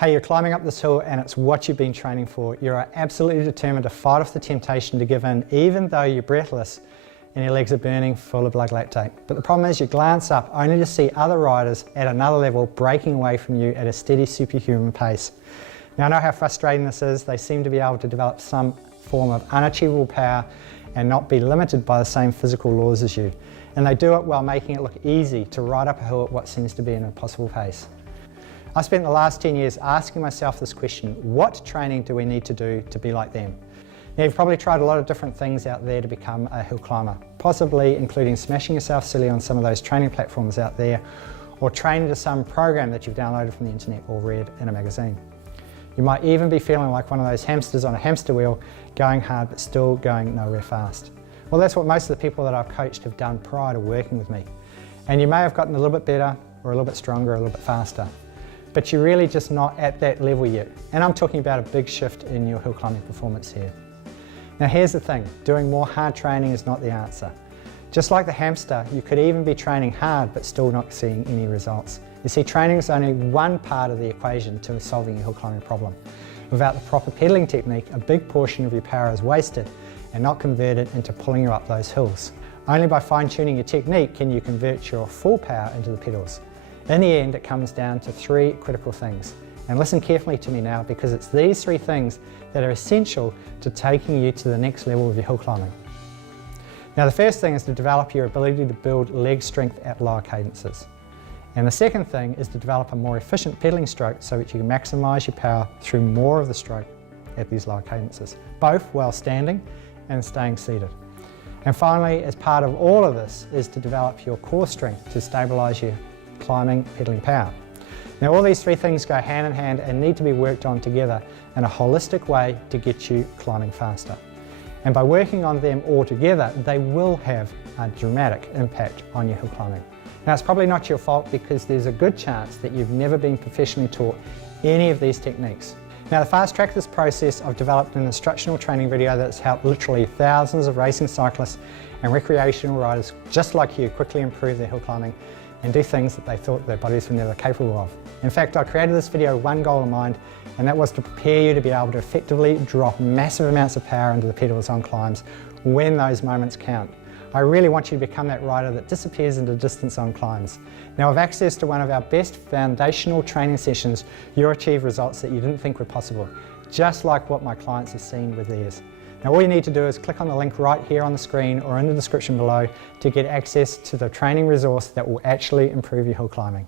Hey, you're climbing up this hill and it's what you've been training for. You're absolutely determined to fight off the temptation to give in, even though you're breathless and your legs are burning full of blood lactate. But the problem is you glance up only to see other riders at another level breaking away from you at a steady superhuman pace. Now I know how frustrating this is. They seem to be able to develop some form of unachievable power and not be limited by the same physical laws as you. And they do it while making it look easy to ride up a hill at what seems to be an impossible pace. I spent the last 10 years asking myself this question: what training do we need to do to be like them? Now, you've probably tried a lot of different things out there to become a hill climber, possibly including smashing yourself silly on some of those training platforms out there, or training to some program that you've downloaded from the internet or read in a magazine. You might even be feeling like one of those hamsters on a hamster wheel, going hard but still going nowhere fast. Well, that's what most of the people that I've coached have done prior to working with me. And you may have gotten a little bit better, or a little bit stronger, or a little bit faster. But you're really just not at that level yet. And I'm talking about a big shift in your hill climbing performance here. Now here's the thing, doing more hard training is not the answer. Just like the hamster, you could even be training hard but still not seeing any results. You see, training is only one part of the equation to solving your hill climbing problem. Without the proper pedaling technique, a big portion of your power is wasted and not converted into pulling you up those hills. Only by fine-tuning your technique can you convert your full power into the pedals. In the end, it comes down to three critical things. And listen carefully to me now, because it's these three things that are essential to taking you to the next level of your hill climbing. Now, the first thing is to develop your ability to build leg strength at lower cadences. And the second thing is to develop a more efficient pedaling stroke so that you can maximise your power through more of the stroke at these lower cadences, both while standing and staying seated. And finally, as part of all of this, is to develop your core strength to stabilise your climbing, pedaling power. Now all these three things go hand in hand and need to be worked on together in a holistic way to get you climbing faster. And by working on them all together, they will have a dramatic impact on your hill climbing. Now it's probably not your fault, because there's a good chance that you've never been professionally taught any of these techniques. Now, to fast track this process, I've developed an instructional training video that's helped literally thousands of racing cyclists and recreational riders just like you quickly improve their hill climbing and do things that they thought their bodies were never capable of. In fact, I created this video with one goal in mind, and that was to prepare you to be able to effectively drop massive amounts of power into the pedals on climbs when those moments count. I really want you to become that rider that disappears into distance on climbs. Now, with access to one of our best foundational training sessions, you'll achieve results that you didn't think were possible, just like what my clients have seen with theirs. Now all you need to do is click on the link right here on the screen or in the description below to get access to the training resource that will actually improve your hill climbing.